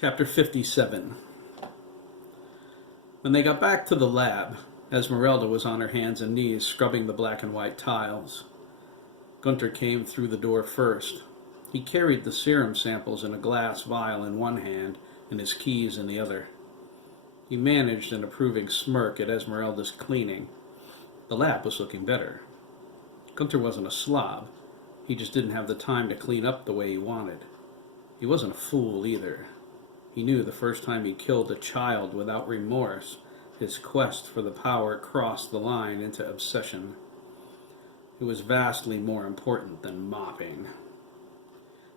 Chapter 57. When they got back to the lab, Esmeralda was on her hands and knees scrubbing the black and white tiles. Gunter came through the door first. He carried the serum samples in a glass vial in one hand and his keys in the other. He managed an approving smirk at Esmeralda's cleaning. The lab was looking better. Gunter wasn't a slob. He just didn't have the time to clean up the way he wanted. He wasn't a fool either. He knew the first time he killed a child without remorse, his quest for the power crossed the line into obsession. It was vastly more important than mopping.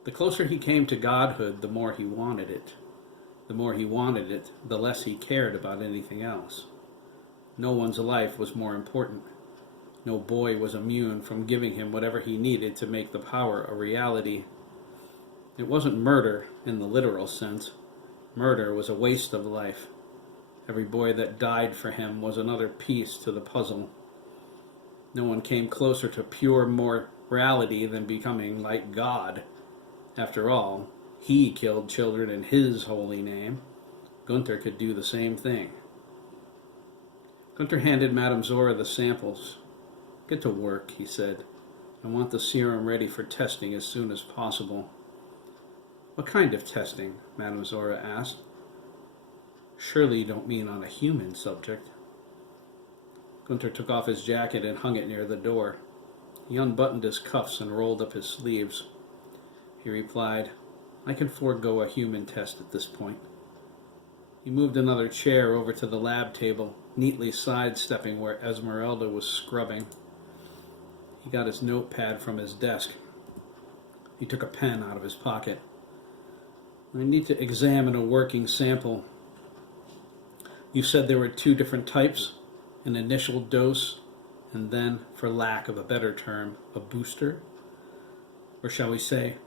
The closer he came to godhood, the more he wanted it. The more he wanted it, the less he cared about anything else. No one's life was more important. No boy was immune from giving him whatever he needed to make the power a reality. It wasn't murder in the literal sense. Murder was a waste of life. Every boy that died for him was another piece to the puzzle. No one came closer to pure morality than becoming like God. After all, he killed children in his holy name. Gunter could do the same thing. Gunter handed Madame Zora the samples. "Get to work," he said. "I want the serum ready for testing as soon as possible." "What kind of testing?" Madame Zora asked. "Surely you don't mean on a human subject." Gunter took off his jacket and hung it near the door. He unbuttoned his cuffs and rolled up his sleeves. He replied, "I can forego a human test at this point." He moved another chair over to the lab table, neatly sidestepping where Esmeralda was scrubbing. He got his notepad from his desk. He took a pen out of his pocket. "I need to examine a working sample. You said there were two different types, an initial dose, and then, for lack of a better term, a booster? Or shall we say,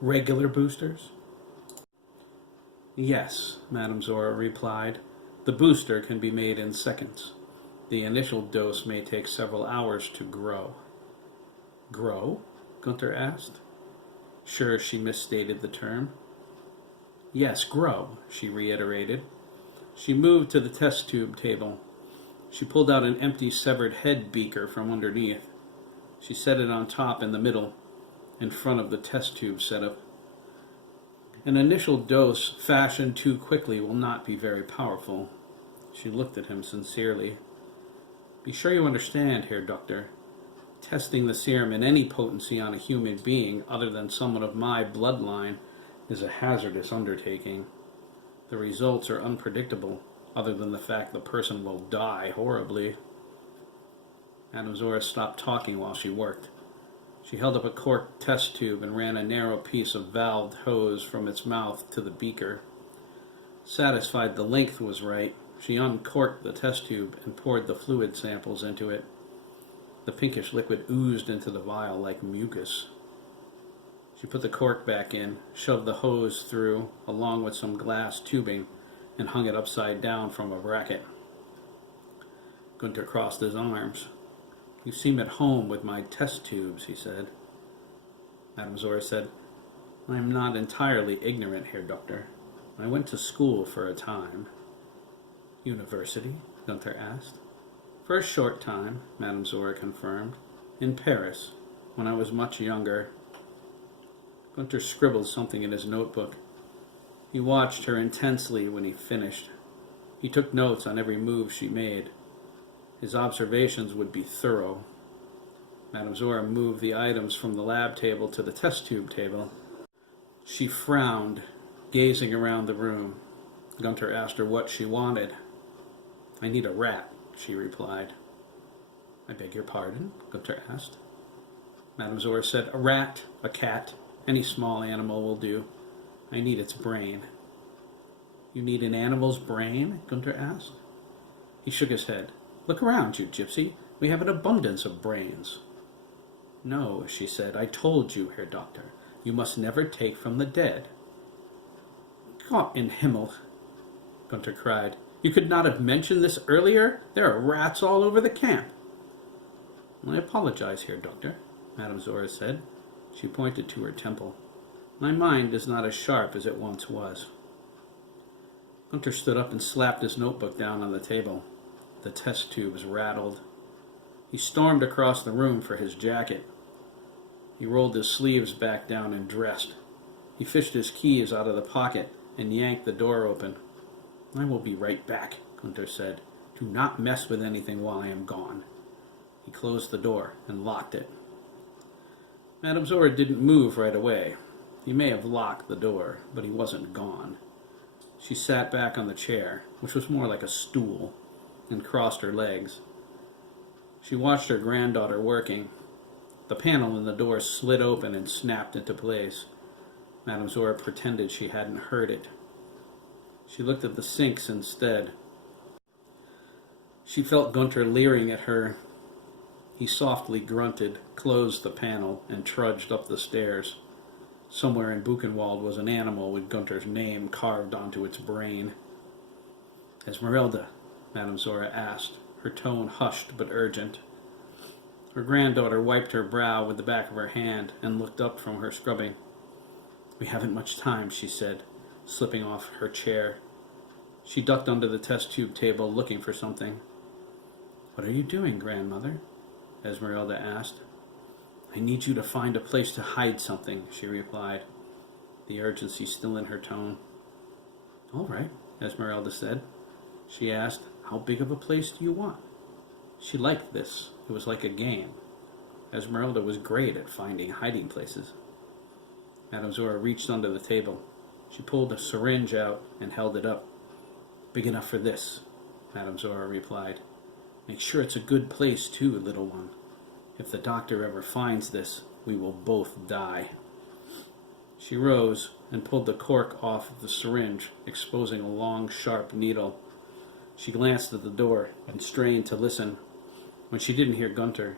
regular boosters?" "Yes," Madame Zora replied. "The booster can be made in seconds. The initial dose may take several hours to grow." "Grow?" Gunter asked. Sure, she misstated the term. "Yes, grow," she reiterated. She moved to the test tube table. She pulled out an empty severed head beaker from underneath. She set it on top in the middle, in front of the test tube setup. "An initial dose fashioned too quickly will not be very powerful." She looked at him sincerely. "Be sure you understand, Herr Doctor. Testing the serum in any potency on a human being other than someone of my bloodline is a hazardous undertaking. The results are unpredictable, other than the fact the person will die horribly." Madame Zora stopped talking while she worked. She held up a corked test tube and ran a narrow piece of valved hose from its mouth to the beaker. Satisfied the length was right, she uncorked the test tube and poured the fluid samples into it. The pinkish liquid oozed into the vial like mucus. She put the cork back in, shoved the hose through, along with some glass tubing, and hung it upside down from a bracket. Gunter crossed his arms. "You seem at home with my test tubes," he said. Madame Zora said, "I am not entirely ignorant, Herr Doctor. I went to school for a time." "University?" Gunter asked. "For a short time," Madame Zora confirmed. "In Paris, when I was much younger." Gunter scribbled something in his notebook. He watched her intensely when he finished. He took notes on every move she made. His observations would be thorough. Madame Zora moved the items from the lab table to the test tube table. She frowned, gazing around the room. Gunter asked her what she wanted. "I need a rat," she replied. "I beg your pardon?" Gunter asked. Madame Zora said, "A rat, a cat, any small animal will do. I need its brain." "You need an animal's brain?" Gunter asked. He shook his head. "Look around you, gypsy. We have an abundance of brains." "No," she said. "I told you, Herr Doctor. You must never take from the dead." "Gott in Himmel!" Gunter cried. "You could not have mentioned this earlier? There are rats all over the camp." "I apologize, Herr Doctor," Madame Zora said. She pointed to her temple. "My mind is not as sharp as it once was." Hunter stood up and slapped his notebook down on the table. The test tubes rattled. He stormed across the room for his jacket. He rolled his sleeves back down and dressed. He fished his keys out of the pocket and yanked the door open. "I will be right back," Gunter said. "Do not mess with anything while I am gone." He closed the door and locked it. Madame Zora didn't move right away. He may have locked the door, but he wasn't gone. She sat back on the chair, which was more like a stool, and crossed her legs. She watched her granddaughter working. The panel in the door slid open and snapped into place. Madame Zora pretended she hadn't heard it. She looked at the sinks instead. She felt Gunter leering at her. He softly grunted, closed the panel, and trudged up the stairs. Somewhere in Buchenwald was an animal with Gunter's name carved onto its brain. "Esmeralda," Madame Zora asked, her tone hushed but urgent. Her granddaughter wiped her brow with the back of her hand and looked up from her scrubbing. "We haven't much time," she said, slipping off her chair. She ducked under the test tube table looking for something. "What are you doing, grandmother?" Esmeralda asked. "I need you to find a place to hide something," she replied, the urgency still in her tone. "All right," Esmeralda said. She asked, "How big of a place do you want?" She liked this. It was like a game. Esmeralda was great at finding hiding places. Madame Zora reached under the table. She pulled a syringe out and held it up. "Big enough for this," Madame Zora replied. "Make sure it's a good place, too, little one. If the doctor ever finds this, we will both die." She rose and pulled the cork off of the syringe, exposing a long, sharp needle. She glanced at the door and strained to listen. When she didn't hear Gunter,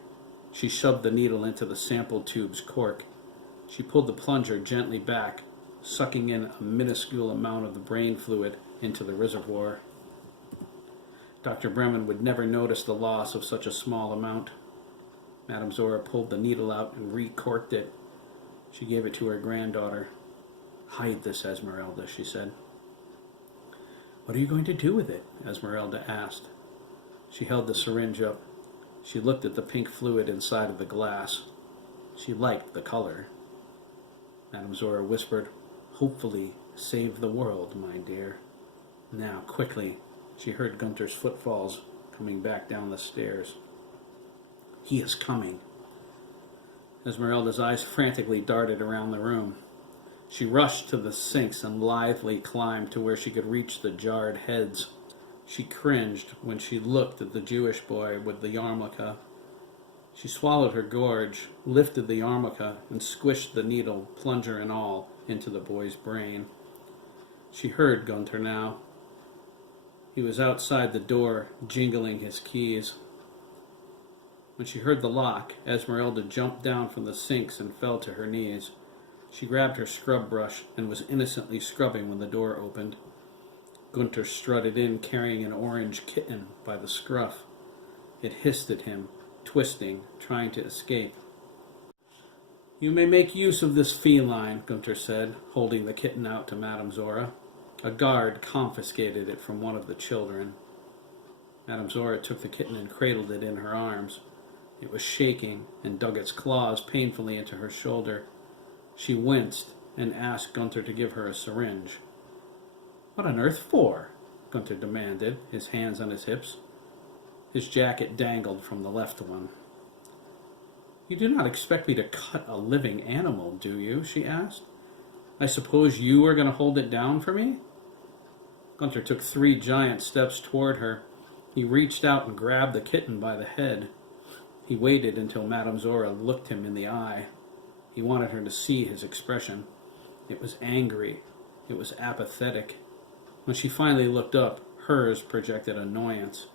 she shoved the needle into the sample tube's cork. She pulled the plunger gently back, sucking in a minuscule amount of the brain fluid into the reservoir. Dr. Bremen would never notice the loss of such a small amount. Madame Zora pulled the needle out and recorked it. She gave it to her granddaughter. "Hide this, Esmeralda," she said. "What are you going to do with it?" Esmeralda asked. She held the syringe up. She looked at the pink fluid inside of the glass. She liked the color. Madame Zora whispered, "Hopefully save the world, my dear." Now, quickly, she heard Gunter's footfalls coming back down the stairs. "He is coming." Esmeralda's eyes frantically darted around the room. She rushed to the sinks and lithely climbed to where she could reach the jarred heads. She cringed when she looked at the Jewish boy with the yarmulke. She swallowed her gorge, lifted the yarmulke, and squished the needle, plunger and all, into the boy's brain. She heard Gunter now. He was outside the door, jingling his keys. When she heard the lock, Esmeralda jumped down from the sinks and fell to her knees. She grabbed her scrub brush and was innocently scrubbing when the door opened. Gunter strutted in carrying an orange kitten by the scruff. It hissed at him, twisting, trying to escape. "You may make use of this feline," Gunter said, holding the kitten out to Madame Zora. A guard confiscated it from one of the children. Madame Zora took the kitten and cradled it in her arms. It was shaking and dug its claws painfully into her shoulder. She winced and asked Gunter to give her a syringe. "What on earth for?" Gunter demanded, his hands on his hips. His jacket dangled from the left one. "You do not expect me to cut a living animal, do you?" she asked. "I suppose you are going to hold it down for me?" Gunter took 3 giant steps toward her. He reached out and grabbed the kitten by the head. He waited until Madame Zora looked him in the eye. He wanted her to see his expression. It was angry. It was apathetic. When she finally looked up, hers projected annoyance.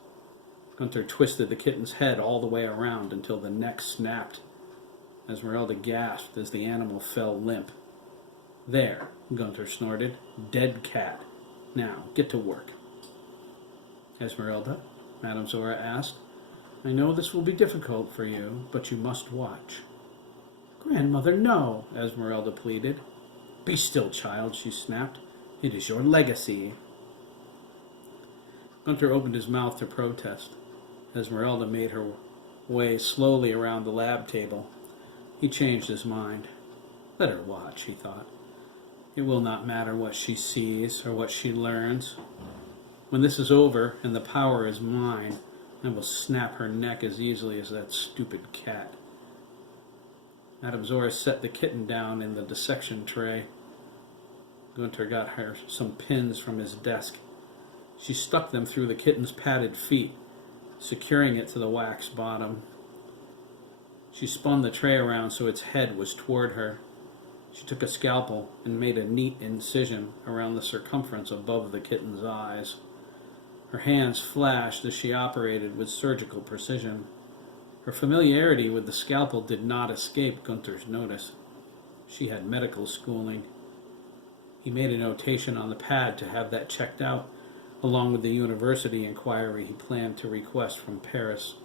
Gunter twisted the kitten's head all the way around until the neck snapped. Esmeralda gasped as the animal fell limp. "There," Gunter snorted. "Dead cat. Now, get to work." "Esmeralda," Madame Zora asked, "I know this will be difficult for you, but you must watch." "Grandmother, no," Esmeralda pleaded. "Be still, child," she snapped. "It is your legacy." Gunther opened his mouth to protest. Esmeralda made her way slowly around the lab table. He changed his mind. Let her watch, he thought. It will not matter what she sees or what she learns. When this is over and the power is mine, I will snap her neck as easily as that stupid cat. Madame Zora set the kitten down in the dissection tray. Gunther got her some pins from his desk. She stuck them through the kitten's padded feet, securing it to the wax bottom. She spun the tray around so its head was toward her. She took a scalpel and made a neat incision around the circumference above the kitten's eyes. Her hands flashed as she operated with surgical precision. Her familiarity with the scalpel did not escape Gunther's notice. She had medical schooling. He made a notation on the pad to have that checked out, along with the university inquiry he planned to request from Paris.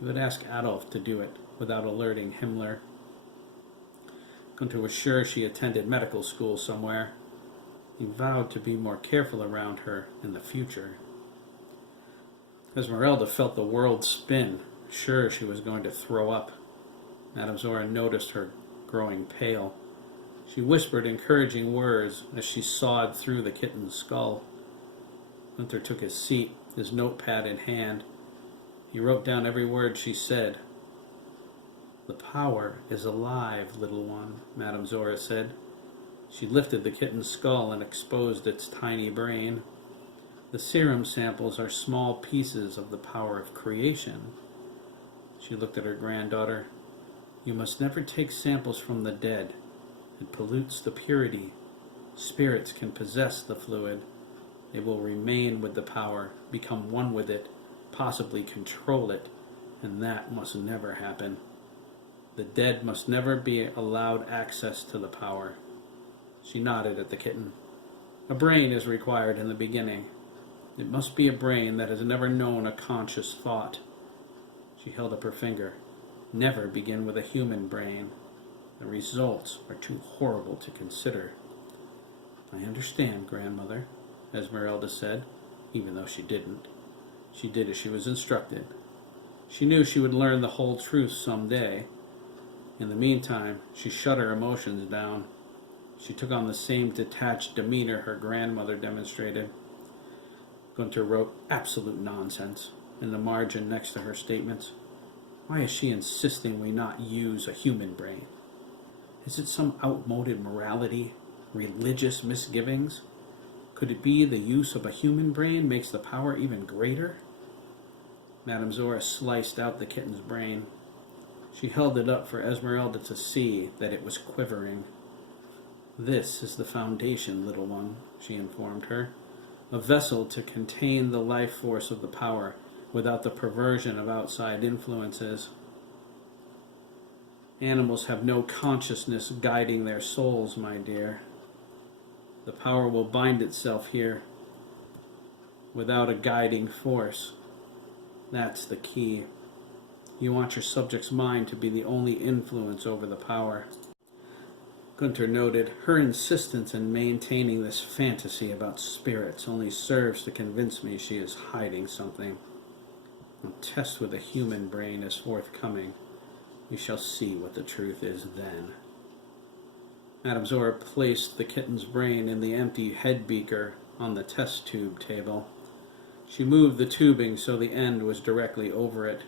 He would ask Adolf to do it without alerting Himmler. Gunther was sure she attended medical school somewhere. He vowed to be more careful around her in the future. Esmeralda felt the world spin, sure she was going to throw up. Madame Zora noticed her growing pale. She whispered encouraging words as she sawed through the kitten's skull. Gunther took his seat, his notepad in hand. He wrote down every word she said. The power is alive, little one, Madame Zora said. She lifted the kitten's skull and exposed its tiny brain. The serum samples are small pieces of the power of creation. She looked at her granddaughter. You must never take samples from the dead. It pollutes the purity. Spirits can possess the fluid. They will remain with the power, become one with it, possibly control it, and that must never happen. The dead must never be allowed access to the power. She nodded at the kitten. A brain is required in the beginning. It must be a brain that has never known a conscious thought. She held up her finger. Never begin with a human brain. The results are too horrible to consider. I understand, grandmother, Esmeralda said, even though she didn't. She did as she was instructed. She knew she would learn the whole truth someday. In the meantime, she shut her emotions down. She took on the same detached demeanor her grandmother demonstrated. Gunther wrote absolute nonsense in the margin next to her statements. Why is she insisting we not use a human brain? Is it some outmoded morality? Religious misgivings? Could it be the use of a human brain makes the power even greater? Madame Zora sliced out the kitten's brain. She held it up for Esmeralda to see that it was quivering. This is the foundation, little one, she informed her. A vessel to contain the life force of the power without the perversion of outside influences. Animals have no consciousness guiding their souls, my dear. The power will bind itself here without a guiding force. That's the key. You want your subject's mind to be the only influence over the power. Gunther noted, her insistence in maintaining this fantasy about spirits only serves to convince me she is hiding something. A test with a human brain is forthcoming. We shall see what the truth is then. Madame Zora placed the kitten's brain in the empty head beaker on the test tube table. She moved the tubing so the end was directly over it.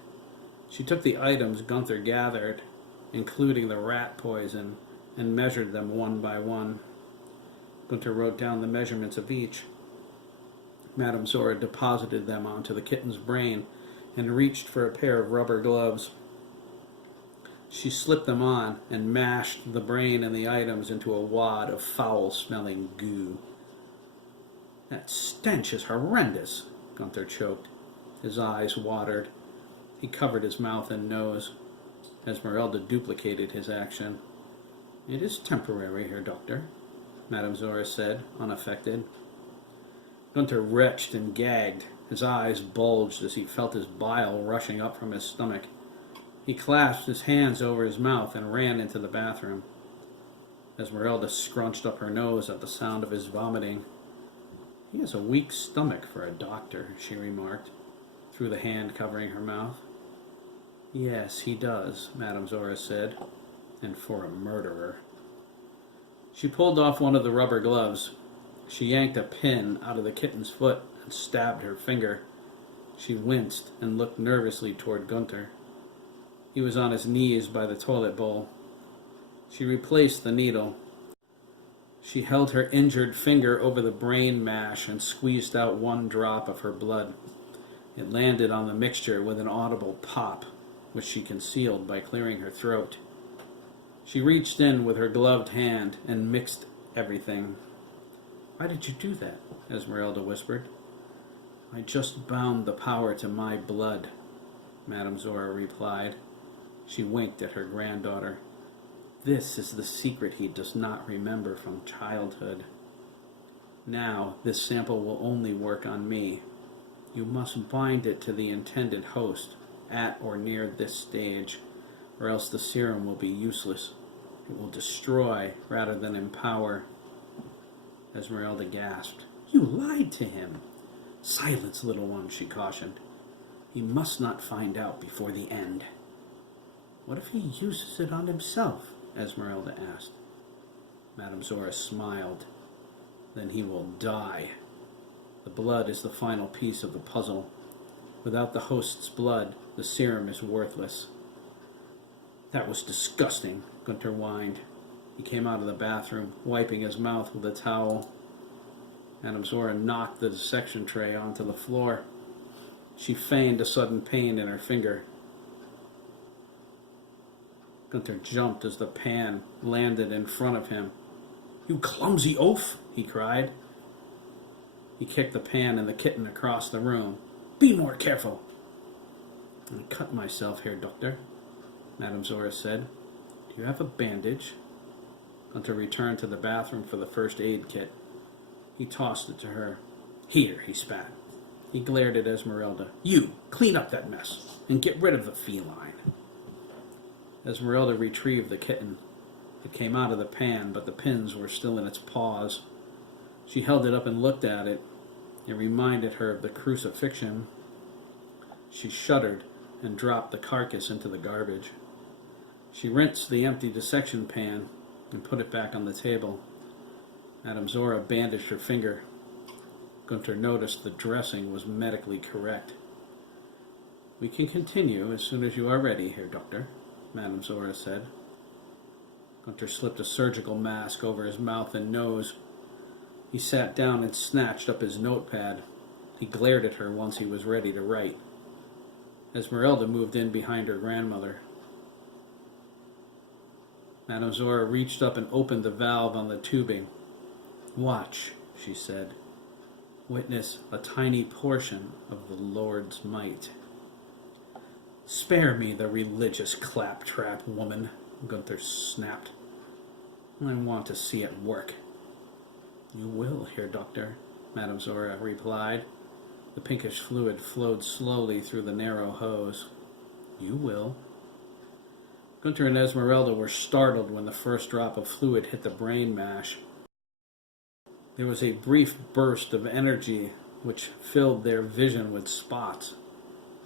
She took the items Gunther gathered, including the rat poison, and measured them one by one. Gunther wrote down the measurements of each. Madame Zora deposited them onto the kitten's brain and reached for a pair of rubber gloves. She slipped them on and mashed the brain and the items into a wad of foul-smelling goo. That stench is horrendous, Gunther choked. His eyes watered. He covered his mouth and nose. Esmeralda duplicated his action. It is temporary, Herr Doctor, Madame Zora said, unaffected. Gunther retched and gagged. His eyes bulged as he felt his bile rushing up from his stomach. He clasped his hands over his mouth and ran into the bathroom. Esmeralda scrunched up her nose at the sound of his vomiting. He has a weak stomach for a doctor, she remarked, through the hand covering her mouth. Yes, he does, Madame Zora said, and for a murderer. She pulled off one of the rubber gloves. She yanked a pin out of the kitten's foot and stabbed her finger. She winced and looked nervously toward Gunther. He was on his knees by the toilet bowl. She replaced the needle. She held her injured finger over the brain mash and squeezed out one drop of her blood. It landed on the mixture with an audible pop, which she concealed by clearing her throat. She reached in with her gloved hand and mixed everything. Why did you do that? Esmeralda whispered. I just bound the power to my blood, Madame Zora replied. She winked at her granddaughter. This is the secret he does not remember from childhood. Now, this sample will only work on me. You must bind it to the intended host, at or near this stage, or else the serum will be useless. It will destroy rather than empower. Esmeralda gasped. You lied to him. Silence, little one, she cautioned. He must not find out before the end. What if he uses it on himself? Esmeralda asked. Madame Zora smiled. Then he will die. The blood is the final piece of the puzzle. Without the host's blood, the serum is worthless. That was disgusting, Gunther whined. He came out of the bathroom, wiping his mouth with a towel. Madame Zora knocked the dissection tray onto the floor. She feigned a sudden pain in her finger. Gunther jumped as the pan landed in front of him. You clumsy oaf, he cried. He kicked the pan and the kitten across the room. Be more careful. I cut myself here, Doctor, Madame Zora said. Do you have a bandage? Gunther returned to the bathroom for the first aid kit. He tossed it to her. Here, he spat. He glared at Esmeralda. You, clean up that mess and get rid of the feline. Esmeralda retrieved the kitten. It came out of the pan, but the pins were still in its paws. She held it up and looked at it. It reminded her of the crucifixion. She shuddered and dropped the carcass into the garbage. She rinsed the empty dissection pan and put it back on the table. Madame Zora bandaged her finger. Gunther noticed the dressing was medically correct. We can continue as soon as you are ready, Herr Doctor, Madame Zora said. Gunther slipped a surgical mask over his mouth and nose. He sat down and snatched up his notepad. He glared at her once he was ready to write. Esmeralda moved in behind her grandmother. Madame Zora reached up and opened the valve on the tubing. Watch, she said. Witness a tiny portion of the Lord's might. Spare me the religious claptrap, woman, Gunther snapped. I want to see it work. You will, Herr Doctor, Madame Zora replied. The pinkish fluid flowed slowly through the narrow hose. You will. Gunther and Esmeralda were startled when the first drop of fluid hit the brain mash. There was a brief burst of energy which filled their vision with spots.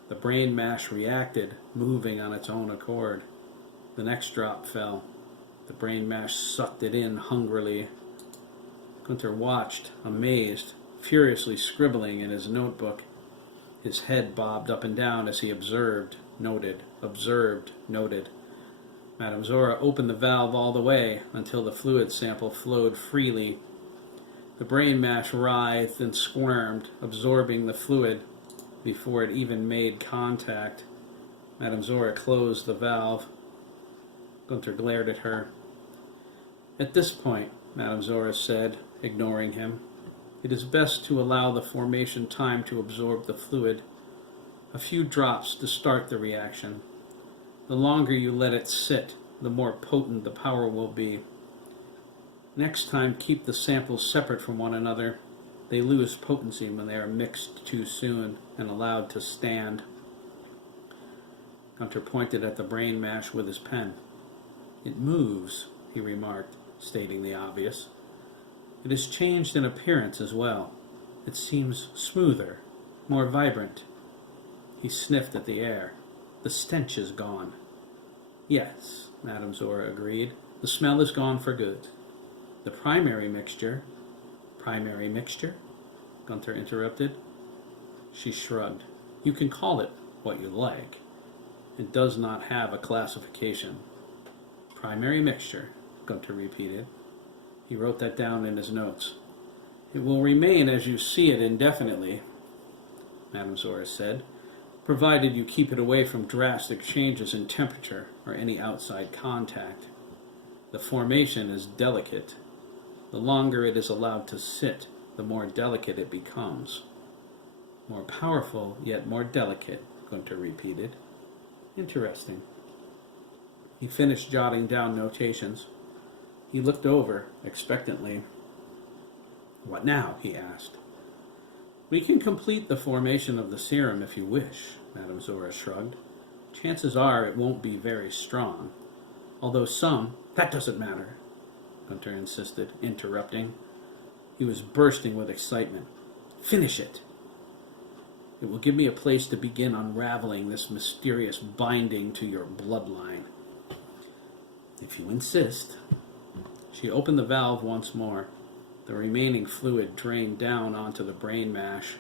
The brain mash reacted, moving on its own accord. The next drop fell. The brain mash sucked it in hungrily. Gunther watched, amazed, furiously scribbling in his notebook. His head bobbed up and down as he observed, noted, Madame Zora opened the valve all the way until the fluid sample flowed freely. The brain mash writhed and squirmed, absorbing the fluid before it even made contact. Madame Zora closed the valve. Gunther glared at her. At this point, Madame Zora said, ignoring him, it is best to allow the formation time to absorb the fluid. A few drops to start the reaction. The longer you let it sit, the more potent the power will be. Next time, keep the samples separate from one another. They lose potency when they are mixed too soon and allowed to stand. Gunther pointed at the brain mash with his pen. It moves, he remarked, stating the obvious. It has changed in appearance as well. It seems smoother, more vibrant. He sniffed at the air. The stench is gone. Yes, Madame Zora agreed. The smell is gone for good. The primary mixture... Primary mixture? Gunther interrupted. She shrugged. You can call it what you like. It does not have a classification. Primary mixture, Gunther repeated. He wrote that down in his notes. It will remain as you see it indefinitely, Madame Zora said, provided you keep it away from drastic changes in temperature or any outside contact. The formation is delicate. The longer it is allowed to sit, the more delicate it becomes. More powerful, yet more delicate, Gunther repeated. Interesting. He finished jotting down notations. He looked over, expectantly. What now? He asked. We can complete the formation of the serum if you wish, Madame Zora shrugged. Chances are it won't be very strong. Although some... That doesn't matter, Gunther insisted, interrupting. He was bursting with excitement. Finish it. It will give me a place to begin unraveling this mysterious binding to your bloodline. If you insist. She opened the valve once more. The remaining fluid drained down onto the brain mash.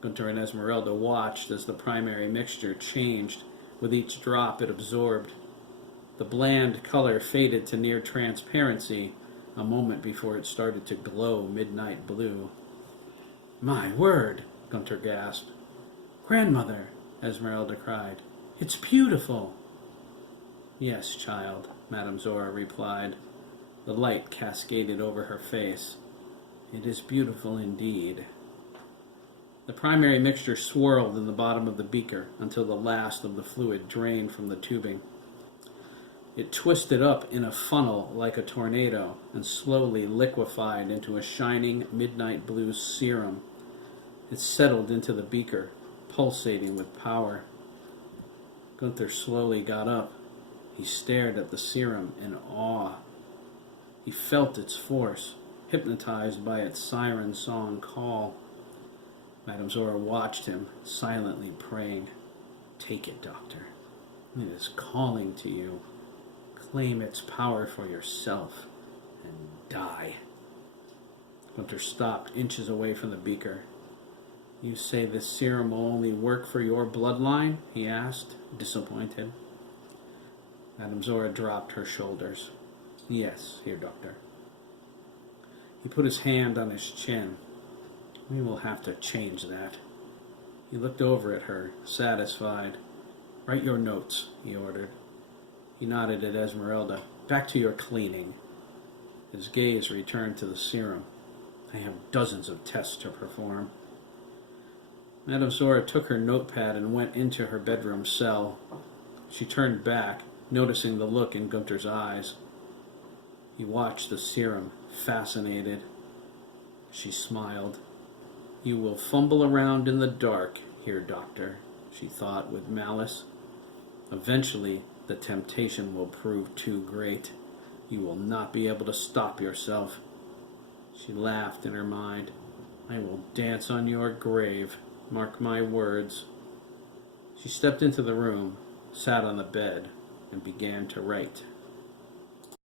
Gunther and Esmeralda watched as the primary mixture changed with each drop it absorbed. The bland color faded to near transparency a moment before it started to glow midnight blue. My word, Gunther gasped. Grandmother, Esmeralda cried. It's beautiful. Yes, child, Madame Zora replied. The light cascaded over her face. It is beautiful indeed. The primary mixture swirled in the bottom of the beaker until the last of the fluid drained from the tubing. It twisted up in a funnel like a tornado and slowly liquefied into a shining midnight blue serum. It settled into the beaker, pulsating with power. Gunther slowly got up. He stared at the serum in awe. He felt its force, hypnotized by its siren song call. Madame Zora watched him, silently praying. Take it, Doctor. It is calling to you. Claim its power for yourself and die. Gunther stopped inches away from the beaker. You say this serum will only work for your bloodline? He asked, disappointed. Madame Zora dropped her shoulders. Yes, here, Doctor. He put his hand on his chin. We will have to change that. He looked over at her, satisfied. Write your notes, he ordered. He nodded at Esmeralda. Back to your cleaning. His gaze returned to the serum. I have dozens of tests to perform. Madame Zora took her notepad and went into her bedroom cell. She turned back, noticing the look in Gunther's eyes. He watched the serum, fascinated. She smiled. You will fumble around in the dark here, Doctor, she thought with malice. Eventually, the temptation will prove too great. You will not be able to stop yourself. She laughed in her mind. I will dance on your grave. Mark my words. She stepped into the room, sat on the bed, and began to write.